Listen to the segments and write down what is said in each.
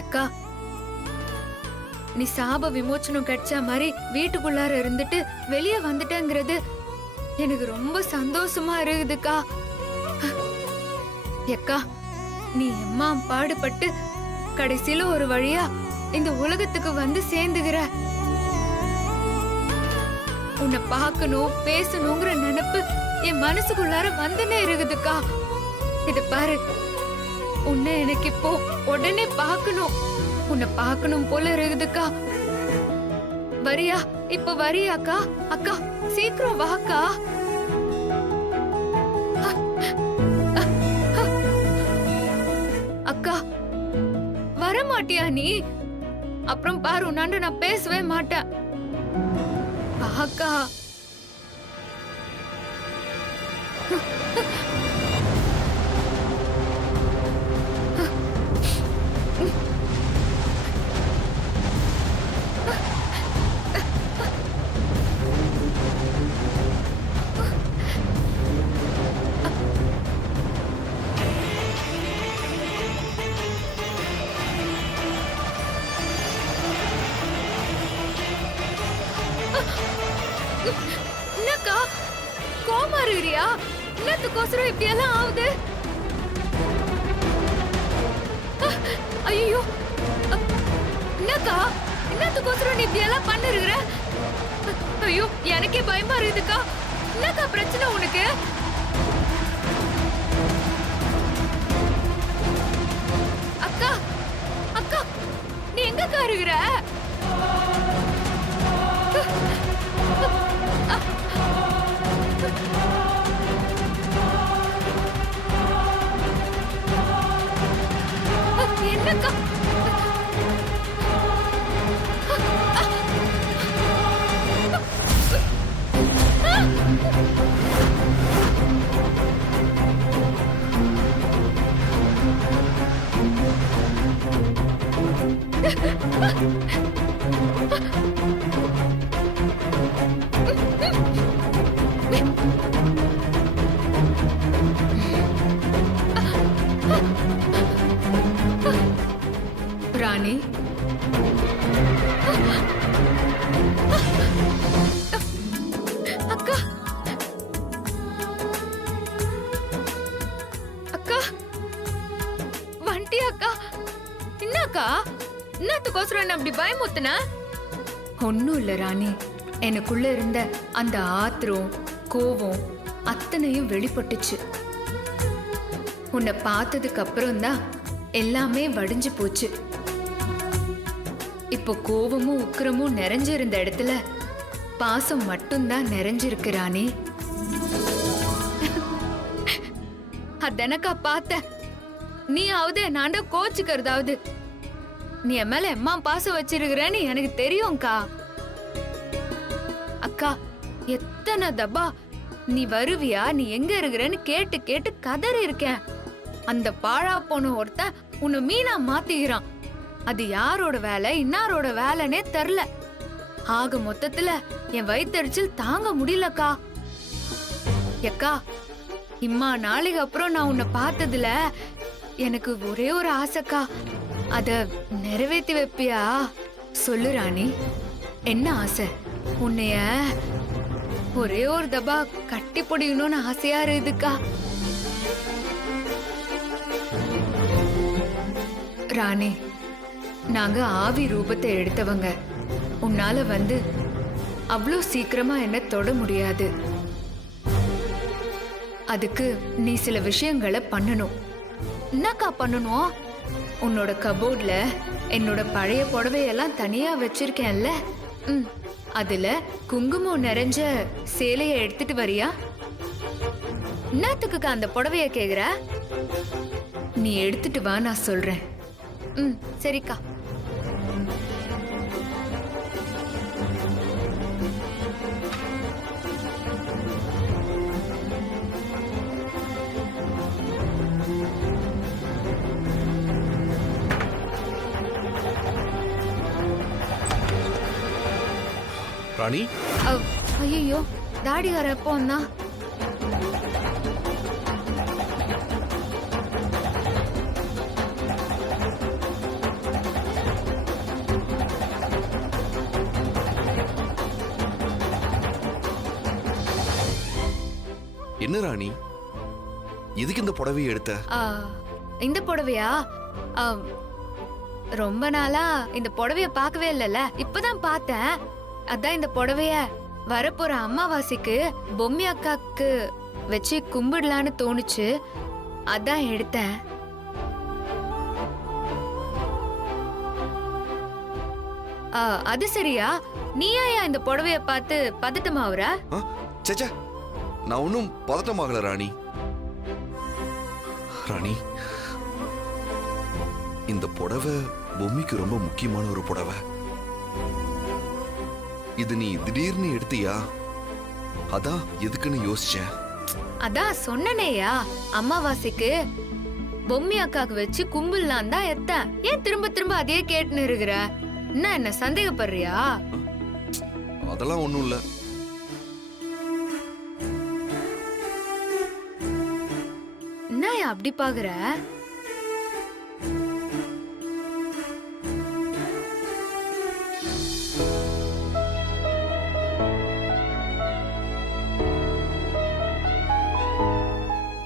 அக்கா, நீ சாப விமோச்சனம் கிடைச்ச மாதிரி வீட்டுக்குள்ளார இருந்துட்டு வெளியே வந்துட்டேங்கிறது எனக்கு ரொம்ப சந்தோஷமா இருக்குதுக்கா. அக்கா, நீ எம்மா பாடுபட்டு கடைசியில ஒரு வழியா இந்த உலகத்துக்கு வந்து சேர்ந்துகிற. உன்னை பார்க்கணும் பேசணுங்கிற நினைப்பு என் மனசுக்குள்ளார வந்துனே இருக்குதுக்கா. இது பாரு, உன்னை எனக்கு இப்போ உடனே பார்க்கணும், உன்னை பார்க்கணும் போல இருக்குதுக்கா. வரியா? இப்ப வரியாக்கா? அக்கா சீக்கிரம் வாக்கா. அக்கா வர மாட்டியா நீ? அப்புறம் பாரு, உன்னாண்ட நான் பேசவே மாட்டேன். வாக்கா. என்னக்கா கோமா இருக்கிறியா? என்னத்துக்கோசரம் இப்படி எல்லாம் ஆகுது? ஐயோ, என்னக்கா என்னத்துக்கோசரம் நீ இப்படி எல்லாம் பண்ணிருக்கிற? ஐயோ, எனக்கே பயமா இருக்குதுக்கா. என்னக்கா பிரச்சனை உனக்கு? அக்கா, அக்கா நீ எங்கக்கா இருக்கிற? என்னக்கா? ராணி, அக்கா, அக்கா வண்டி அக்கா. என்னக்கா என்னத்துக்கோசரம் என்ன அப்படி பயமுத்துன? ஒன்னும் இல்ல ராணி, எனக்குள்ள இருந்த அந்த ஆத்திரம் கோவம் அத்தனையும் வெளிப்பட்டுச்சு. உன்னை பார்த்ததுக்கு அப்புறம் தான் எல்லாமே வடிஞ்சு போச்சு. இப்போ கோவமும் உக்கிரமும் நிறைஞ்சிருந்த இடத்துல பாசம் மட்டும்தான் நிறைஞ்சிருக்கு ராணி. அதனக்கா பார்த்த நீ ஆவது நான்ட கோச்சுக்கிறதாவது. நீ என் மேல எம்மா பாசம் வச்சிருக்கிறேன்னு எனக்கு தெரியும்க்கா. அக்கா, எத்தனை தபா நீ வருவியா, நீ எங்க இருக்கிறன்னு கேட்டு கேட்டு கதறி இருக்கேன். அந்த பாழா போன ஒருத்தன் உன்னை மீனா மாத்திக்கிறான். அது யாரோட வேலை இன்னாரோட வேலைன்னே தெரில. ஆக மொத்தத்துல என் வயித்தறிச்சல் தாங்க முடியலக்கா. எக்கா, இம்மா நாளைக்கு அப்புறம் நான் உன்னை பார்த்ததுல எனக்கு ஒரே ஒரு ஆசைக்கா. அத நிறைவேற்றி வைப்பியா? சொல்லு ராணி, என்ன ஆசை? உன்னைய ஒரே ஒரு தபா கட்டி பொடியணும்னு ஆசையா இருக்குதுக்கா. ராணி, நாங்க ஆவி ரூபத்தை எடுத்தவங்க. உன்னால வந்து அவ்வளோ சீக்கிரமா என்ன தொட முடியாது. அதுக்கு நீ சில விஷயங்களை பண்ணணும். என்னக்கா பண்ணணும்? உன்னோட கபோர்ட்ல என்னோட பழைய புடவையெல்லாம் தனியா வச்சிருக்கேன்ல, அதுல குங்குமம் நிறைஞ்ச சேலைய எடுத்துட்டு வரியா? என்னத்துக்குக்கா அந்த புடவைய கேக்குற? நீ எடுத்துட்டு வா, நான் சொல்றேன். சரிக்கா. ராணி, ஐயோ, தாடிகார எப்போ வந்தா? என்ன ராணி, எதுக்கு இந்த புடவையை எடுத்த? இந்த புடவையா? ரொம்ப நாளா இந்த புடவைய பார்க்கவே இல்லைல்ல, இப்பதான் பார்த்தேன். அதான் இந்த புடவைய வரப்போற அமாவாசைக்கு பொம்மி அக்காக்கு வச்சு கும்பிடலான்னு தோணுச்சு, அதான் எடுத்தேன். அது சரியா, நீயா இந்த புடவைய பார்த்து பதட்டமாவுற? சேச்சா, நான் ஒன்னும் பதட்டமாகல ராணி. ராணி, இந்த புடவை பொம்மிக்கு ரொம்ப முக்கியமான ஒரு புடவை. இது நீ திடீர்னு எடுத்தியா? அதான் எதுக்குன்னு யோசிச்சேன். அதான் சொன்னனேயா, அமாவாசைக்கு பொம்மி அக்காக்கு வச்சு கும்பிடலாம் தான் எத்தேன். ஏன் திரும்ப திரும்ப அதே கேட்டுன்னு இருக்கிற? என்ன சந்தேகப்படுறியா? அதெல்லாம் ஒண்ணும் இல்ல. என்னயா அப்படி பாக்குற?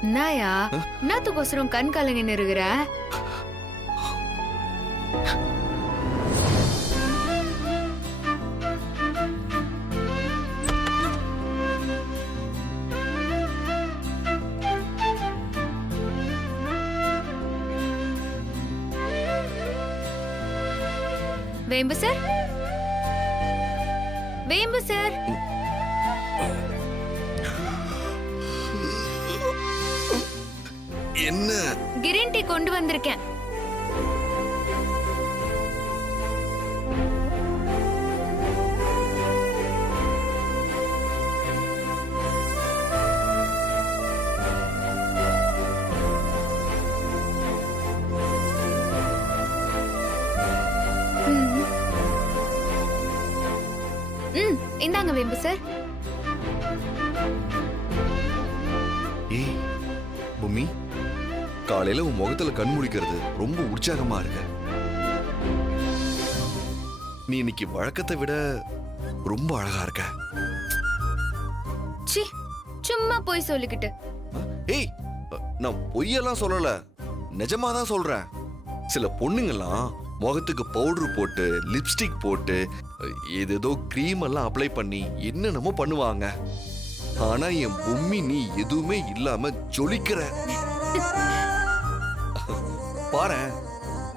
என்னயா என்னத்துக்கோசரம் கண் கலங்கின்னு இருக்கிற? வேம்பு சார், வேம்பு சார். என்ன? கிரீன் டீ கொண்டு வந்திருக்கேன். இந்தாங்க வேம்பு சார். ஏய் பூமி, காலையில உன் முகத்துல கண் முழிக்கிறது ரொம்ப உற்சாகமா இருக்கு. நீ இன்னைக்கு வழக்கத்தை விட ரொம்ப அழகா இருக்க. சி, சும்மா போய் சொல்லிக்கிட்டு. ஏய், நான் பொய்யெல்லாம் சொல்லல, நிஜமாதான் சொல்றேன். சில பொண்ணுங்கெல்லாம் முகத்துக்கு பவுடர் போட்டு லிப்ஸ்டிக் போட்டு ஏதேதோ கிரீம் எல்லாம் அப்ளை பண்ணி என்னென்னமோ பண்ணுவாங்க. ஆனா என் பொம்மி நீ எதுவுமே இல்லாம ஜொலிக்கிற. பாரு,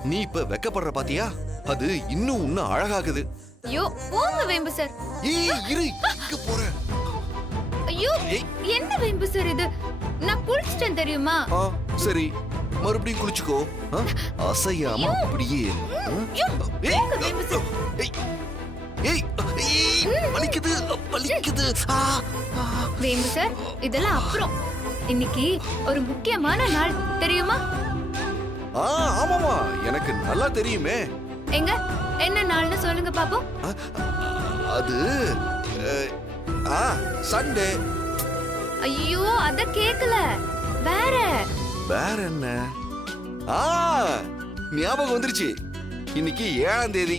நீ இப்ப வெக்கப்படுற பாத்தியா? அது இன்னும் அழகாகுது. ஐயோ போங்க வேம்பு சார். ஏய் இரு, எங்க போற? ஐயோ என்ன வேம்பு சார் இது? நான் குளிச்சிட்டேன் தெரியுமா? சரி, மறுபடியும் குளிச்சுக்கோ. அசையாம அப்படியே. வலிக்குது வலிக்குது. வேம்பு சார், இதெல்லாம் அப்புறம். இன்னைக்கு ஒரு முக்கியமான நாள் தெரியுமா? ஆமாமா, எனக்கு நல்லா தெரியுமே. எங்க என்ன நாள்னு சொல்லுங்க பாப்போம். அது சண்டே. ஐயோ அத கேக்கல, வேற. வேற என்ன? ஞாபகம் வந்துருச்சு. இன்னைக்கு 7ஆம் தேதி.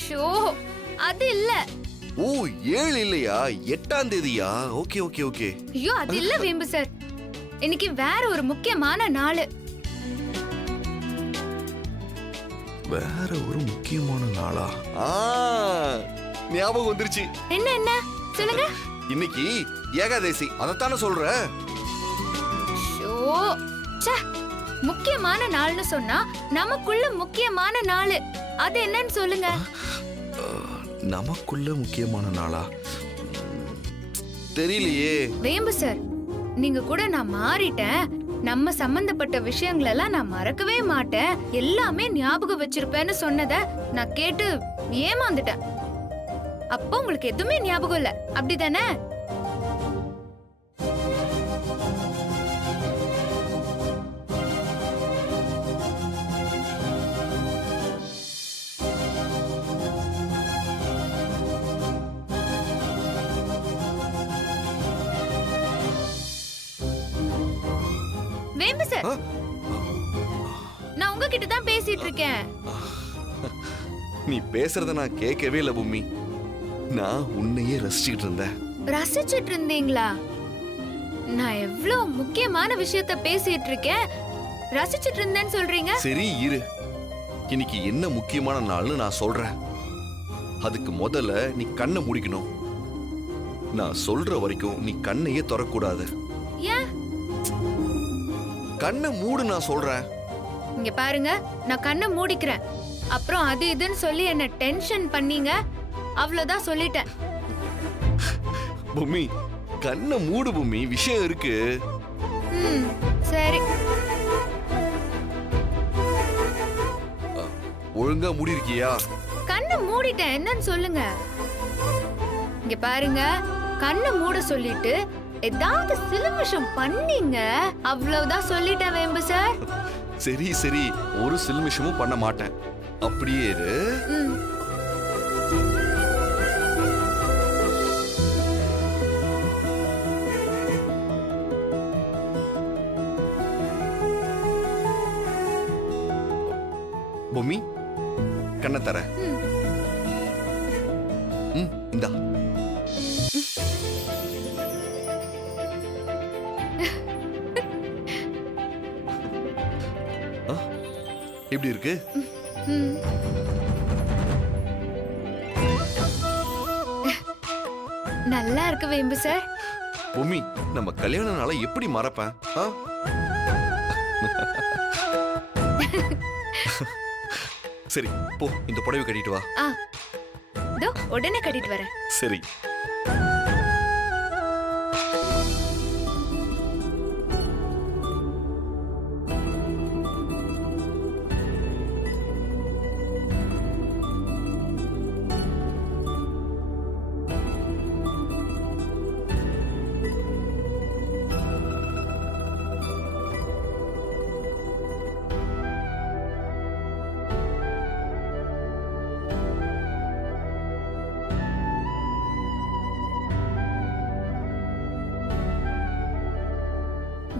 ஷோ, அது இல்ல. ஓ 7 இல்லையா, 8ஆம் தேதியா? Okay okay okay. ஐயோ அது இல்ல வேம்பு சார், இன்னைக்கு வேற ஒரு முக்கியமான நாள். வேற ஒரு முக்கியமான நாளா? ஞாபகம் வந்துருச்சு. என்ன என்ன சொல்லுங்க. இன்னைக்கு ஏகாதசி, அதத்தானே சொல்றேன். ஷோ, ச்சே, முக்கியமான நாள்னு சொன்னா நமக்குள்ள முக்கியமான நாள், அது என்னன்னு சொல்லுங்க. நமக்குள்ள முக்கியமான நாளா? தெரியலையே. வேம்பு சார், நீங்க கூட நான் மாறிட்டேன், நம்ம சம்பந்தப்பட்ட விஷயங்கள் எல்லாம் நான் மறக்கவே மாட்டேன், எல்லாமே ஞாபகம் வச்சிருப்பேன்னு சொன்னத நான் கேட்டு ஏமாந்துட்டேன். அப்போ உங்களுக்கு எதுவுமே ஞாபகம் இல்ல, அப்படிதானே? வேம்பு சார், நான் உங்ககிட்ட தான் பேசிட்டு இருக்கேன். நீ பேசுறத நான் கேட்கவே இல்ல பூமி. நான் உன்னையே ரசிச்சிட்டு இருந்தேன். ரசிச்சிட்டு இருந்தீங்களா? நான் எவ்வளவு முக்கியமான விஷயத்த பேசிட்டு இருக்கேன், ரசிச்சிட்டு இருந்தேன்னு சொல்றீங்க. சரி இரு, இன்னைக்கு என்ன முக்கியமான நாள்னு நான் சொல்றேன். அதுக்கு முதல்ல நீ கண்ணை மூடிக்கணும். நான் சொல்ற வரைக்கும் நீ கண்ணையே திறக்கூடாது. ஏன்? கண்ணை மூடு, நான் சொல்றேன். இங்க பாருங்க, நான் கண்ணை மூடிக்கிறேன். அப்புறம் அது இதுன்னு சொல்லி என்ன டென்ஷன் பண்ணீங்க, அவ்வளவுதான் சொல்லிட்டேன். பூமி, கண்ணை மூடு பூமி, விஷயம் இருக்கு. சரி. ஒழுங்கா மூடி இருக்கியா? கண்ணை மூடிட்டேன், என்னன்னு சொல்லுங்க. இங்க பாருங்க, கண்ணை மூட சொல்லிட்டு ஏதாவது சிலுமிஷம் பண்ணீங்க, அவ்வளவுதான் சொல்லிட்டேன் வேம்பு சார். சரி சரி, ஒரு சில்மிஷமும் பண்ண மாட்டேன். அப்படியே இரு. பூமி, கண்ணை தர. இந்தா. எப்படி இருக்கு? நல்லா இருக்கு வேம்பு சார். பூமி, நம்ம கல்யாண நாளை எப்படி மறப்பேன்? சரி போ, இந்த புடவை கட்டிட்டு வா. இதோ உடனே கட்டிட்டு வரேன். சரி.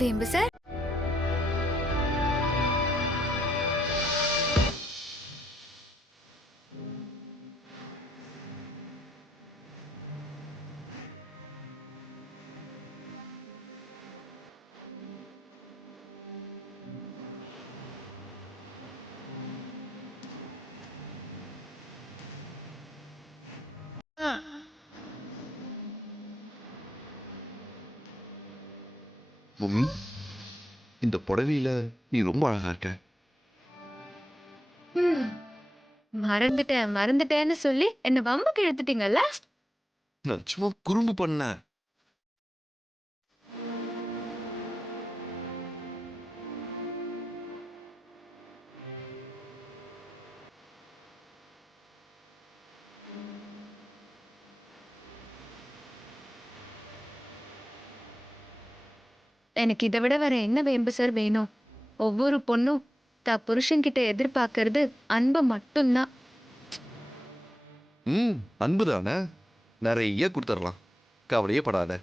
வேம்பு சார், பூமி, இந்த புடவையில நீ ரொம்ப அழகா இருக்க. மறந்துட்டேன்னு சொல்லி என்ன வம்புக்கு இழுத்துட்டீங்கல்ல. நான் சும்மா குறும்பு பண்ண. எனக்கு இதை விட வேற என்ன வேம்பு சார் வேணும்? ஒவ்வொரு பொண்ணும் புருஷன்கிட்ட எதிர்பார்க்கறது அன்பை மட்டும்தான். அன்புதானே, நிறைய கொடுத்துடலாம், கவலையே படாத.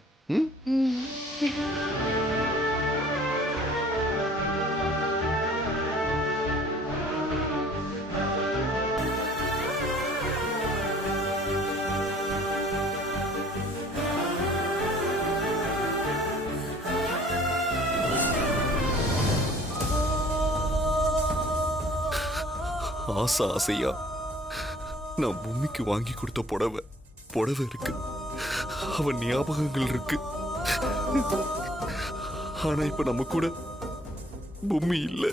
ஆசை ஆசையா நான் பூமிக்கு வாங்கி கொடுத்த புடவை இருக்கு, அவன் ஞாபகங்கள் இருக்கு. ஆனா இப்ப நம்ம கூட பூமி இல்ல.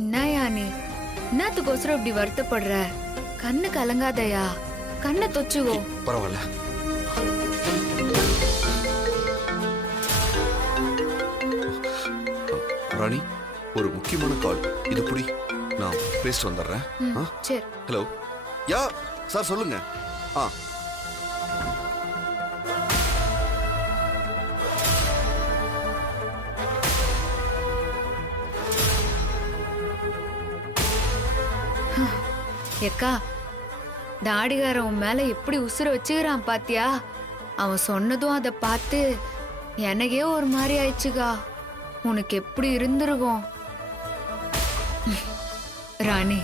என்னயா நீ என்னத்துக்கோசரம் இப்படி வருத்தப்படுற? கண்ணு கலங்காதயா, கண்ணை தொச்சுவோ. பரவாயில்ல. ராணி, ஒரு முக்கியமான கால், இது புடி, நான் பேசிட்டு வந்துடுறேன். சரி. ஹலோ. யா சார், சொல்லுங்க. எக்கா, தாடிகாரன் உன் மேல எப்படி உசுர வச்சுக்கிறான் பாத்தியா? அவன் சொன்னதும் அதை பார்த்து எனக்கே ஒரு மாதிரி ஆயிடுச்சுக்கா. உனக்கு எப்படி இருந்திருக்கும்? ராணி,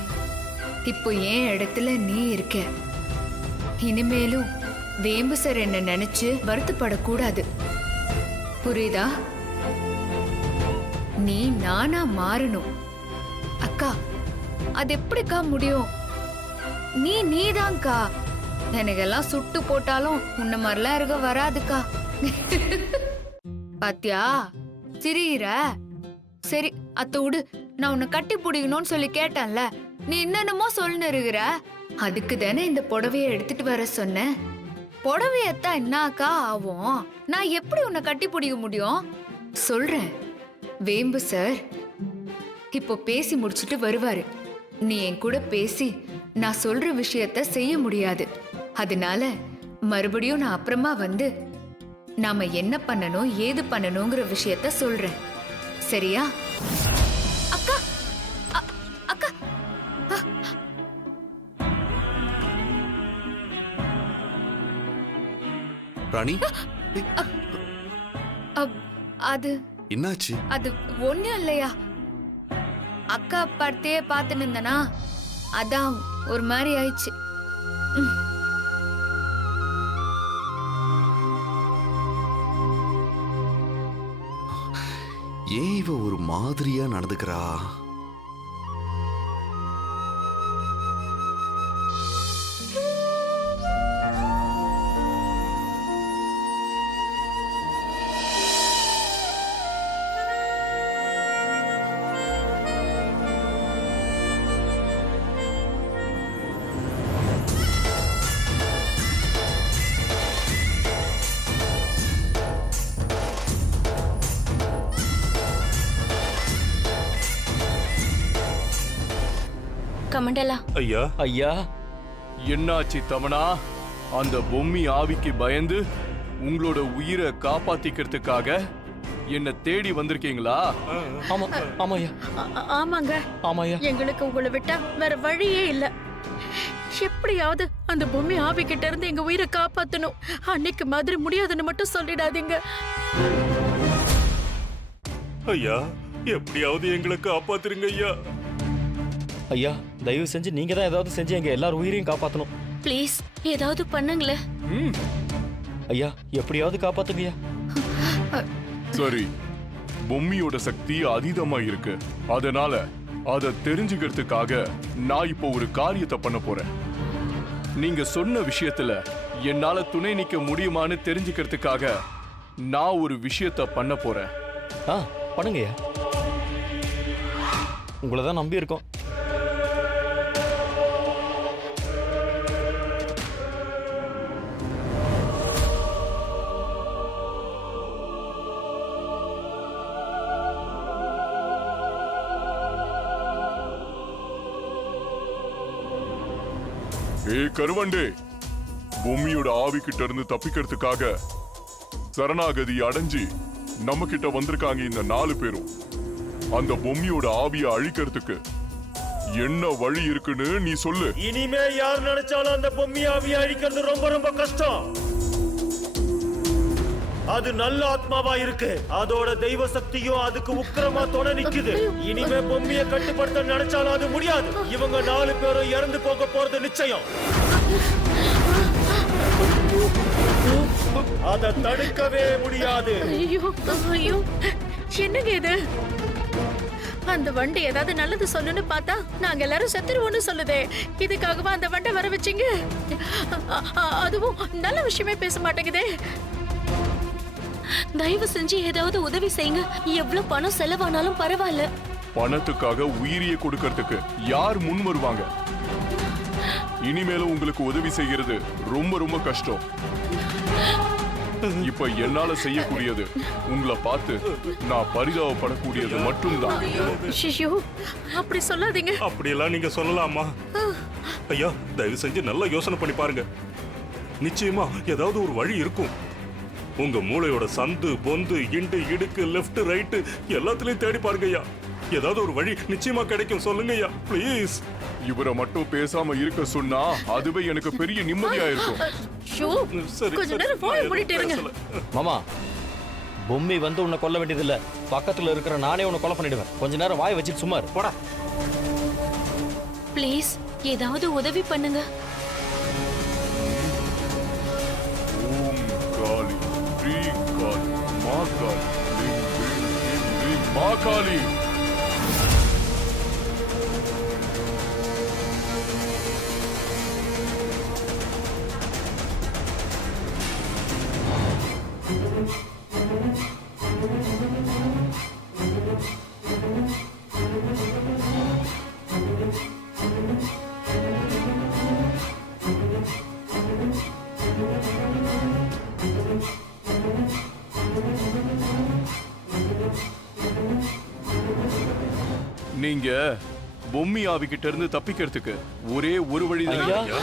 இப்போ என் இடத்துல நீ இருக்க. இனிமேலும் வேம்பு சார் என்ன நினைச்சு வருத்தப்படக்கூடாது. புரியுதா? நீ நானா மாறணும். அக்கா, அது எப்படிக்கா முடியும்? நீதான்க்கா. எனக்கெல்லாம் சுட்டு போட்டாலும் உன்ன மாதிரிலாம் இருக்க வராதுக்கா. பாத்தியா சிரிக்கிற? சரி அத்த விடு. நான் உன்னை கட்டி பிடிக்கணும்னு சொல்லி கேட்டேன்ல, நீ என்னென்னமோ சொல்லின்னு இருக்கிற. அதுக்கு தானே இந்த புடவைய எடுத்துட்டு வர சொன்னேன். புடவையத்தான் என்னாக்கா ஆகும்? நான் எப்படி உன்னை கட்டி பிடிக்க முடியும்? சொல்றேன். வேம்பு சார் இப்போ பேசி முடிச்சுட்டு வருவாரு. நீ என் கூட பேசி நான் சொல்ற விஷயத்த செய்ய முடியாது. அதனால மறுபடியும் நான் அப்புறமா வந்து நாம என்ன பண்ணணும் ஏது பண்ணணுங்கிற விஷயத்த சொல்றேன். சரியா? அக்கா அக்கா ராணி, அது என்னாச்சு? அது ஒண்ணும் இல்லையா. அக்கா படத்தையே பார்த்துன்னு இருந்தனா, அதான் ஒரு மாதிரி ஆயிடுச்சு. ஏன் இவ ஒரு மாதிரியா நடந்துக்கிறா? கமண்டலா ஐயா, ஐயா, என்னாச்சு தமனா? அந்த பொம்மி ஆவிக்கு பயந்து உங்களோட உயிரை காப்பாத்திக்கிறதுக்காக என்ன தேடி வந்திருக்கீங்களா? ஆமா ஆமாய்யா, ஆமாங்க. ஆமாய்யா. எங்களுக்கு உங்களை விட்டா வேற வழியே இல்ல. எப்படியாவது அந்த பொம்மை ஆவி கிட்ட இருந்து எங்க உயிரை காப்பாத்தணும். அன்னைக்கு மாதிரி முடியாதுன்னு மட்டும் சொல்லிடாதீங்க. ஐயா, எப்படியாவது எங்களை காப்பாத்துருங்க ஐயா. ஐயா, தயவு செஞ்சு நீங்க தான் ஏதாவது செஞ்சு எங்க எல்லார் உயிரையும் காப்பாத்தணும். ப்ளீஸ் ஏதாவது பண்ணுங்களேன். ஐயா, எப்படியாவது காப்பாத்துங்கய்யா. சரி, பொம்மியோட சக்தி அதீதமா இருக்கு. அதனால அதை தெரிஞ்சுக்கிறதுக்காக நான் இப்போ ஒரு காரியத்தை பண்ண போறேன். நீங்க சொன்ன விஷயத்துல என்னால துணை நிக்க முடியுமான்னு தெரிஞ்சுக்கிறதுக்காக நான் ஒரு விஷயத்த பண்ண போறேன். பண்ணுங்கய்யா, உங்களை தான் நம்பி இருக்கோம். கருவண்டே, பொம்மியோட ஆவி கிட்ட இருந்து தப்பிக்கிறதுக்காக சரணாகதி அடைஞ்சு நம்ம கிட்ட வந்திருக்காங்க இந்த 4 பேரும். அந்த பொம்மியோட ஆவியை அழிக்கிறதுக்கு என்ன வழி இருக்குன்னு நீ சொல்லு. இனிமே யார் நினைச்சாலும் அந்த பொம்மி ஆவியை அழிக்கிறது ரொம்ப ரொம்ப கஷ்டம். அது நல்ல ஆத்மாவா இருக்கு. அதோட தெய்வ சக்தியும் அதுக்கு உக்கிரமா துணை நிக்குது. இனிமே பொம்மியை கட்டுப்படுத்த நினைச்சாலும் அது முடியாது. இவங்க 4 பேரும் இறந்து போக போறது நிச்சயம். அதை தடுக்கவே முடியாது. ஐயோ ஐயோ, என்னங்க இது? அந்த வண்டி ஏதாவது நல்லது சொல்லணும்னு பார்த்தா நாங்க எல்லாரும் செத்துருவோம்னு சொல்லுதே. இதுக்காகவா அந்த வண்டை வர வச்சீங்க? அதுவும் நல்ல விஷயமே பேச மாட்டேங்குதே. தயவு செஞ்சு ஏதாவது உதவி செய்யுங்க. எவ்வளவு பணம் செலவானாலும் பரவாயில்ல. பணத்துக்காக உயிரியை கொடுக்கறதுக்கு யார் முன் வருவாங்க? இனிமேலும் உங்களுக்கு உதவி செய்கிறது ரொம்ப ரொம்ப கஷ்டம். இப்ப என்னால செய்யக்கூடியது உங்களை பார்த்து நான் பரிதாபப்படக்கூடியது மட்டும்தான். ஐயோ, அப்படி சொல்லாதீங்க. அப்படியெல்லாம் நீங்க சொல்லலாமா? ஐயா, தயவு செஞ்சு நல்லா யோசனை பண்ணி பாருங்க. நிச்சயமா ஏதாவது ஒரு வழி இருக்கும். உங்க மூளையோட சந்து பொந்து இண்டு இடுக்கு லெஃப்ட் ரைட்டு எல்லாத்துலயும் தேடி பாருங்க ஐயா. ஏதாவது ஒரு வழி நிச்சயமா கிடைக்கும். சொல்லுங்க ஐயா, ப்ளீஸ். இவரை மட்டும் பேசாம இருக்க சொன்னா அதுவே எனக்கு பெரிய நிம்மதியா இருக்கும். கொஞ்ச நேரம் போய் மூடிட்டு இருங்க. மாமா, பொம்மி வந்து உன்னை கொல்ல வேண்டியதில்ல. பக்கத்துல இருக்கிற நானே உன்னை கொலை பண்ணிடுவேன். கொஞ்ச நேரம் வாய் வச்சுட்டு சும்மா போடா. ப்ளீஸ் ஏதாவது உதவி பண்ணுங்க. ஓம் காளி ஸ்ரீ காளி மா காளி க்ளீம் க்ளீம் க்ளீம் க்ளீம் மா காளி. நீங்க பொம்மி ஆவிக்கிட்ட இருந்து தப்பிக்கிறதுக்கு ஒரே ஒரு வழிதான். ஐயா ஐயா